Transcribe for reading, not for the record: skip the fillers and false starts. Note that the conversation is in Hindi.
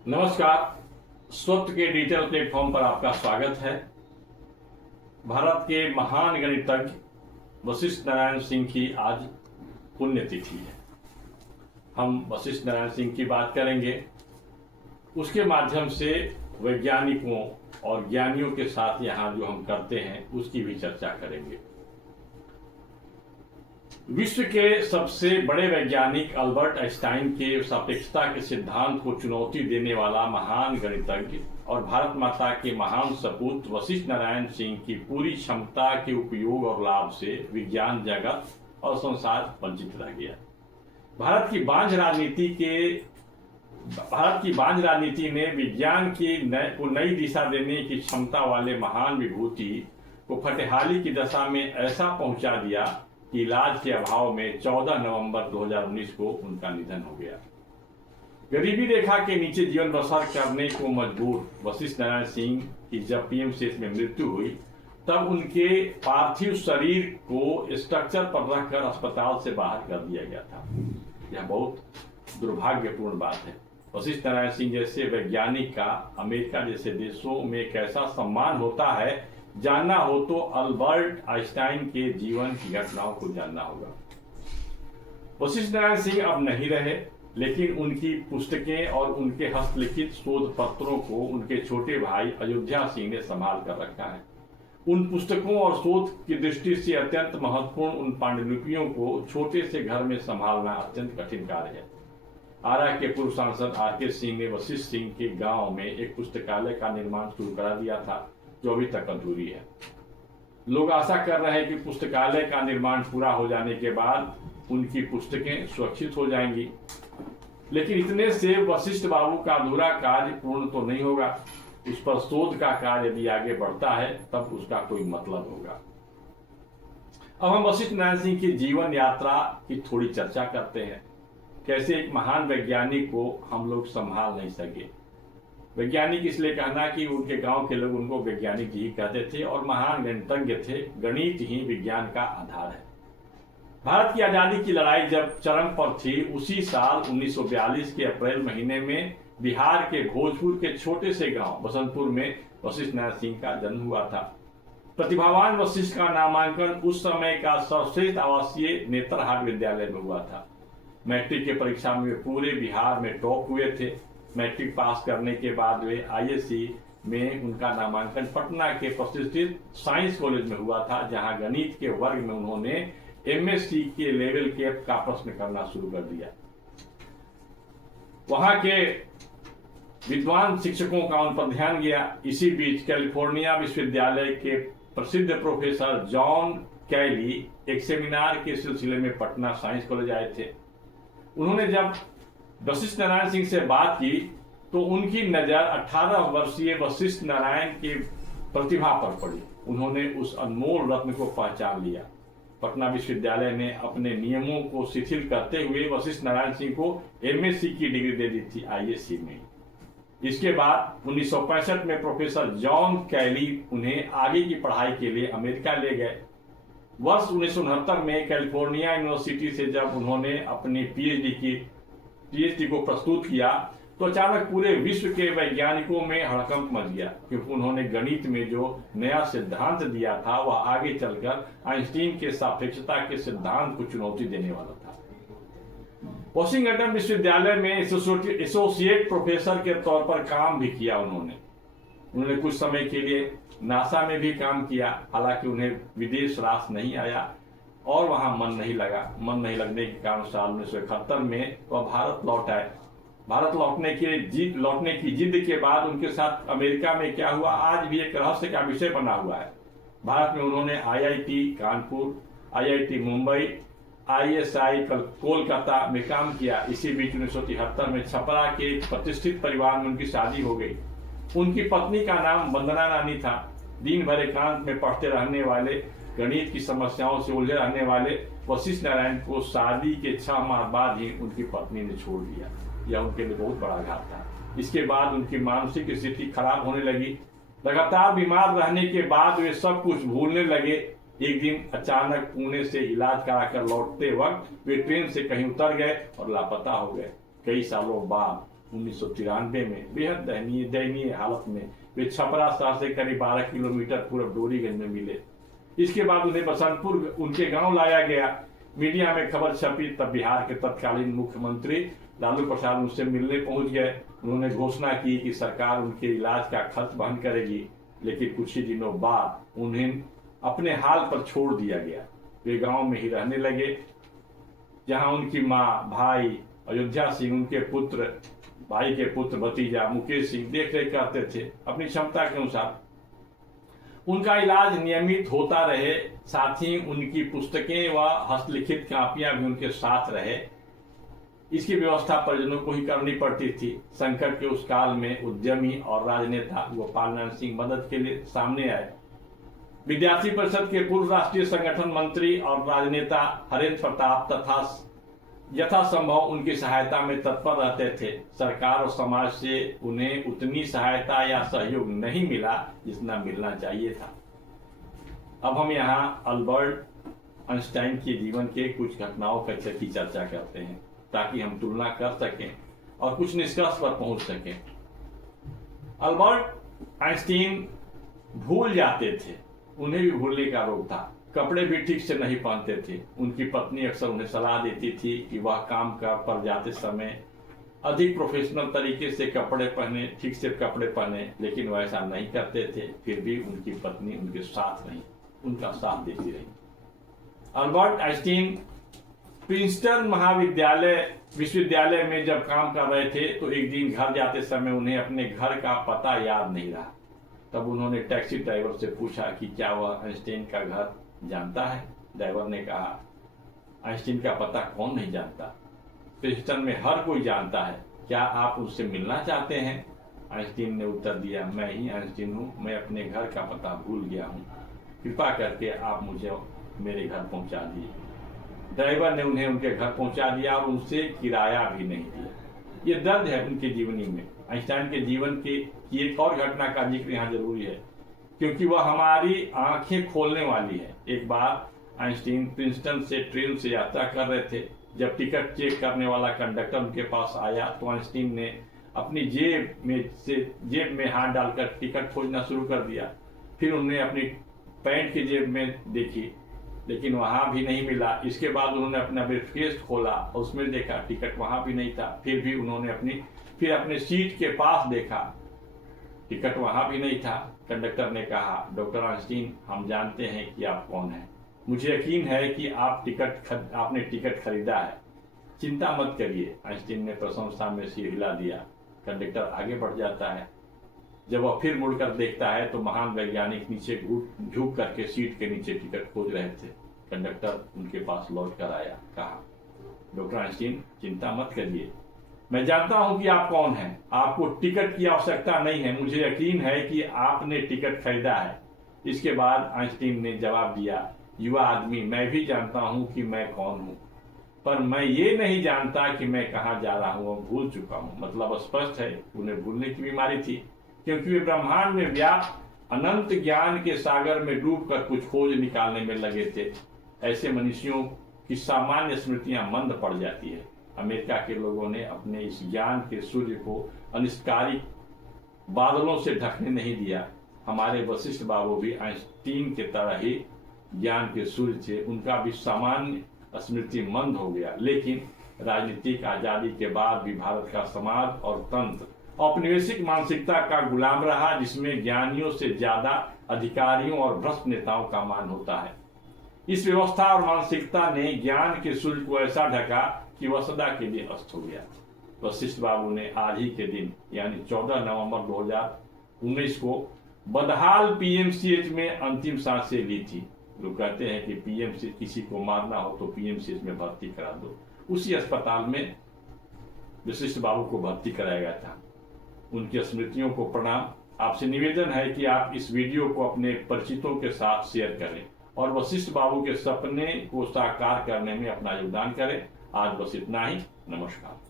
नमस्कार। स्वत्व के डिजिटल प्लेटफॉर्म पर आपका स्वागत है। भारत के महान गणितज्ञ वशिष्ठ नारायण सिंह की आज पुण्यतिथि है। हम वशिष्ठ नारायण सिंह की बात करेंगे, उसके माध्यम से वैज्ञानिकों और ज्ञानियों के साथ यहाँ जो हम करते हैं उसकी भी चर्चा करेंगे। विश्व के सबसे बड़े वैज्ञानिक अल्बर्ट आइंस्टाइन के सापेक्षता के सिद्धांत को चुनौती देने वाला महान गणितज्ञ और भारत माता के महान सपूत वशिष्ठ नारायण सिंह की पूरी क्षमता के उपयोग और लाभ से विज्ञान जगत और संसार वंचित रह गया। भारत की बांझ राजनीति ने विज्ञान को नई दिशा देने की क्षमता वाले महान विभूति को फटेहाली की दशा में ऐसा पहुंचा दिया कि इलाज के अभाव में 14 नवंबर 2019 को उनका निधन हो गया। गरीबी रेखा के नीचे जीवन बसर करने को मजबूर वशिष्ठ नारायण सिंह की जब पीएमसीएच में मृत्यु हुई तब उनके पार्थिव शरीर को स्ट्रक्चर पर रखकर अस्पताल से बाहर कर दिया गया था। यह बहुत दुर्भाग्यपूर्ण बात है। वशिष्ठ नारायण सिंह जैसे वैज्ञानिक का अमेरिका जैसे देशों में कैसा सम्मान होता है, जानना हो तो अल्बर्ट आइंस्टाइन के जीवन की घटनाओं को जानना होगा। वशिष्ठ नारायण सिंह अब नहीं रहे, लेकिन उनकी पुस्तकें और उनके हस्तलिखित शोध पत्रों को उनके छोटे भाई अयोध्या सिंह ने संभाल कर रखा है। उन पुस्तकों और शोध की दृष्टि से अत्यंत महत्वपूर्ण उन पांडुलिपियों को छोटे से घर में संभालना अत्यंत कठिन कार्य है। आरा के पूर्व सांसद आर.के. सिंह ने वशिष्ठ सिंह के गांव में एक पुस्तकालय का निर्माण शुरू करा दिया था, जो अभी तक अधूरी है। लोग आशा कर रहे हैं कि पुस्तकालय का निर्माण पूरा हो जाने के बाद उनकी पुस्तकें सुरक्षित हो जाएंगी, लेकिन इतने से वशिष्ठ बाबू का अधूरा कार्य पूर्ण तो नहीं होगा। उस पर शोध का कार्य यदि आगे बढ़ता है तब उसका कोई मतलब होगा। अब हम वशिष्ठ नारायण सिंह की जीवन यात्रा की थोड़ी चर्चा करते हैं। कैसे एक महान वैज्ञानिक को हम लोग संभाल नहीं सके। वैज्ञानिक इसलिए कहना कि उनके गांव के लोग उनको वैज्ञानिक ही कहते थे और महान गणितज्ञ थे। गणित ही विज्ञान का आधार है। भारत की आजादी की लड़ाई जब चरम पर थी, उसी साल 1942 के अप्रैल महीने में बिहार के भोजपुर के छोटे से गांव बसंतपुर में वशिष्ठ नारायण सिंह का जन्म हुआ था। प्रतिभावान वशिष्ठ का नामांकन उस समय का सर्वश्रेष्ठ आवासीय नेत्रहाट विद्यालय में हुआ था। मैट्रिक की परीक्षा में पूरे बिहार में टॉप हुए थे। मैट्रिक पास करने के बाद वे आईएससी में उनका नामांकन पटना के प्रतिष्ठित साइंस कॉलेज में हुआ था, जहां गणित के वर्ग में उन्होंने एमएससी के लेवल के का प्रश्न करना शुरू कर दिया। वहां के विद्वान शिक्षकों का उन पर ध्यान गया। इसी बीच कैलिफोर्निया विश्वविद्यालय के प्रसिद्ध प्रोफेसर जॉन कैली एक सेमिनार के सिलसिले में पटना साइंस कॉलेज आए थे। उन्होंने जब वशिष्ठ नारायण सिंह से बात की तो उनकी नजर 18 वर्षीय वशिष्ठ नारायण के प्रतिभा पर पड़ी। उन्होंने उस अनमोल रत्न को पहचान लिया। पटना विश्वविद्यालय ने अपने नियमों को शिथिल करते हुए वशिष्ठ नारायण सिंह को एमएससी की डिग्री दे दी थी आईएससी में। इसके बाद 1965 में प्रोफेसर जॉन कैली उन्हें आगे की पढ़ाई के लिए अमेरिका ले गए। वर्ष 1969 में कैलिफोर्निया यूनिवर्सिटी से जब उन्होंने अपनी पीएचडी को प्रस्तुत किया तो अचानक पूरे विश्व के वैज्ञानिकों में हड़कंप मच गया, क्योंकि उन्होंने गणित में जो नया सिद्धांत दिया था वह आगे चलकर आइंस्टीन के सापेक्षता के सिद्धांत को चुनौती देने वाला था। वॉशिंगटन विश्वविद्यालय में एसोसिएट प्रोफेसर के तौर पर काम भी किया। उन्होंने कुछ समय के लिए नासा में भी काम किया। हालांकि उन्हें विदेश रास नहीं आया और वहां मन नहीं लगा। मन नहीं लगने के कारण साल 1971 में वह भारत लौट आए। भारत लौटने की जिद के बाद उनके साथ अमेरिका में क्या हुआ आज भी एक रहस्य का विषय बना हुआ है। भारत में उन्होंने IIT Kanpur, IIT Mumbai, ISI Kolkata में काम किया। इसी बीच 1973 में छपरा के प्रतिष्ठित परिवार में उनकी शादी हो गई। उनकी पत्नी का नाम वंदना रानी था। दिन भर एकांत में पढ़ते रहने वाले, गणित की समस्याओं से उलझे रहने वाले वशिष्ठ नारायण को शादी के 6 माह बाद ही उनकी पत्नी ने छोड़ दिया। यह उनके लिए बहुत बड़ा आघात था। इसके बाद उनकी मानसिक स्थिति खराब होने लगी। लगातार बीमार रहने के बाद वे सब कुछ भूलने लगे। एक दिन अचानक पुणे से इलाज कराकर लौटते वक्त वे ट्रेन से कहीं उतर गए और लापता हो गए। कई सालों बाद 1993 में बेहद दयनीय हालत में वे छपरा शहर से करीब 12 किलोमीटर पूर्व डोरीगंज में मिले। इसके बाद उन्हें बसंतपुर उनके गांव लाया गया। मीडिया में खबर छपी, तब बिहार के तत्कालीन मुख्यमंत्री लालू प्रसाद उनसे मिलने पहुंच गए। उन्होंने घोषणा की कि सरकार उनके इलाज का खर्च वहन करेगी, लेकिन कुछ ही दिनों बाद उन्हें अपने हाल पर छोड़ दिया गया। वे गांव में ही रहने लगे, जहां उनकी मां, भाई अयोध्या सिंह, उनके पुत्र, भाई के पुत्र भतीजा मुकेश सिंह देख रेख करते थे अपनी क्षमता के अनुसार। उनका इलाज नियमित होता रहे, साथ ही उनकी पुस्तकें व हस्तलिखित कापियां भी उनके साथ रहे। इसकी व्यवस्था परिजनों को ही करनी पड़ती थी। संकट के उस काल में उद्यमी और राजनेता गोपाल नारायण सिंह मदद के लिए सामने आए। विद्यार्थी परिषद के पूर्व राष्ट्रीय संगठन मंत्री और राजनेता हरेंद्र प्रताप तथा यथासंभव उनकी सहायता में तत्पर रहते थे। सरकार और समाज से उन्हें उतनी सहायता या सहयोग नहीं मिला जितना मिलना चाहिए था। अब हम यहाँ अल्बर्ट आइंस्टाइन के जीवन के कुछ घटनाओं की चर्चा करते हैं, ताकि हम तुलना कर सकें और कुछ निष्कर्ष पर पहुंच सकें। अल्बर्ट आइंस्टीन भूल जाते थे, उन्हें भी भूलने का रोग था। कपड़े भी ठीक से नहीं पहनते थे। उनकी पत्नी अक्सर उन्हें सलाह देती थी कि वह काम पर जाते समय अधिक प्रोफेशनल तरीके से कपड़े पहने, ठीक से कपड़े पहने, लेकिन वह ऐसा नहीं करते थे। फिर भी उनकी पत्नी उनके साथ रही, उनका साथ देती रही। अल्बर्ट आइंस्टीन प्रिंसटन विश्वविद्यालय में जब काम कर रहे थे, तो एक दिन घर जाते समय उन्हें अपने घर का पता याद नहीं रहा। तब उन्होंने टैक्सी ड्राइवर से पूछा कि क्या वह आइंस्टीन का घर जानता है। ड्राइवर ने कहा, आइंस्टीन का पता कौन नहीं जानता, प्रिंसटन में हर कोई जानता है, क्या आप उससे मिलना चाहते हैं? आइंस्टीन ने उत्तर दिया, मैं ही आइंस्टीन हूँ, मैं अपने घर का पता भूल गया हूँ, कृपा करके आप मुझे मेरे घर पहुंचा दिए। ड्राइवर ने उन्हें उनके घर पहुंचा दिया और उनसे किराया भी नहीं दिया। ये दर्द है उनके जीवनी में। आइंस्टाइन के जीवन की एक और घटना का जिक्र यहाँ जरूरी है, क्योंकि वह हमारी आंखें खोलने वाली है। एक बार आइंस्टीन प्रिंसटन से ट्रेन से यात्रा कर रहे थे। जब टिकट चेक करने वाला कंडक्टर उनके पास आया, तो आइंस्टीन ने अपनी जेब में हाथ डालकर टिकट खोजना शुरू कर दिया। फिर उन्होंने अपनी पैंट की जेब में देखी, लेकिन वहां भी नहीं मिला। इसके बाद उन्होंने अपना ब्रीफकेस खोला, उसमें देखा टिकट वहां भी नहीं था। फिर भी उन्होंने अपने सीट के पास देखा, टिकट वहां भी नहीं था। कंडक्टर ने कहा, डॉक्टर आइंस्टीन, हम जानते हैं कि आप कौन हैं। मुझे यकीन है कि आपने टिकट खरीदा है, चिंता मत करिए। आइंस्टीन ने प्रशंसा में सिर हिला दिया। कंडक्टर आगे बढ़ जाता है। जब वह फिर मुड़कर देखता है, तो महान वैज्ञानिक नीचे झुक करके सीट के नीचे टिकट खोज रहे थे। कंडक्टर उनके पास लौट कर आया, कहा, डॉक्टर आइंस्टीन, चिंता मत करिए, मैं जानता हूं कि आप कौन हैं। आपको टिकट की आवश्यकता नहीं है, मुझे यकीन है कि आपने टिकट खरीदा है। इसके बाद आइंस्टीन ने जवाब दिया, युवा आदमी, मैं भी जानता हूं कि मैं कौन हूं, पर मैं ये नहीं जानता कि मैं कहां जा रहा हूं और भूल चुका हूं। मतलब स्पष्ट है, उन्हें भूलने की बीमारी थी, क्योंकि वे ब्रह्मांड में व्याप्त अनंत ज्ञान के सागर में डूबकर कुछ खोज निकालने में लगे थे। ऐसे मनुष्यों की सामान्य स्मृतियां मंद पड़ जाती है। अमेरिका के लोगों ने अपने इस ज्ञान के सूर्य को अनिष्कारी बादलों से ढकने नहीं दिया। हमारे वशिष्ठ बाबू भी आइंस्टीन के तरह ही ज्ञान के सूर्य थे। उनका भी सामान्य स्मृति मंद हो गया, लेकिन राजनीतिक आजादी के बाद भी भारत का समाज और तंत्र औपनिवेशिक मानसिकता का गुलाम रहा, जिसमें ज्ञानियों से ज्यादा अधिकारियों और भ्रष्ट नेताओं का मान होता है। इस व्यवस्था और मानसिकता ने ज्ञान के सूर्य को ऐसा ढका कि वह सदा के लिए अस्त हो गया। वशिष्ठ बाबू ने आज ही के दिन यानी 14 नवंबर 2019 को बदहाल पीएमसीएच में अंतिम सांसें ली थी। लोग कहते हैं कि पीएमसीएच, किसी को मारना हो तो पीएमसीएच में भर्ती करा दो। उसी अस्पताल में वशिष्ठ बाबू को भर्ती कराया गया था। उनकी स्मृतियों को प्रणाम। आपसे निवेदन है कि आप इस वीडियो को अपने परिचितों के साथ शेयर करें और वशिष्ठ बाबू के सपने को साकार करने में अपना योगदान करें। आज बस इतना ही। नमस्कार।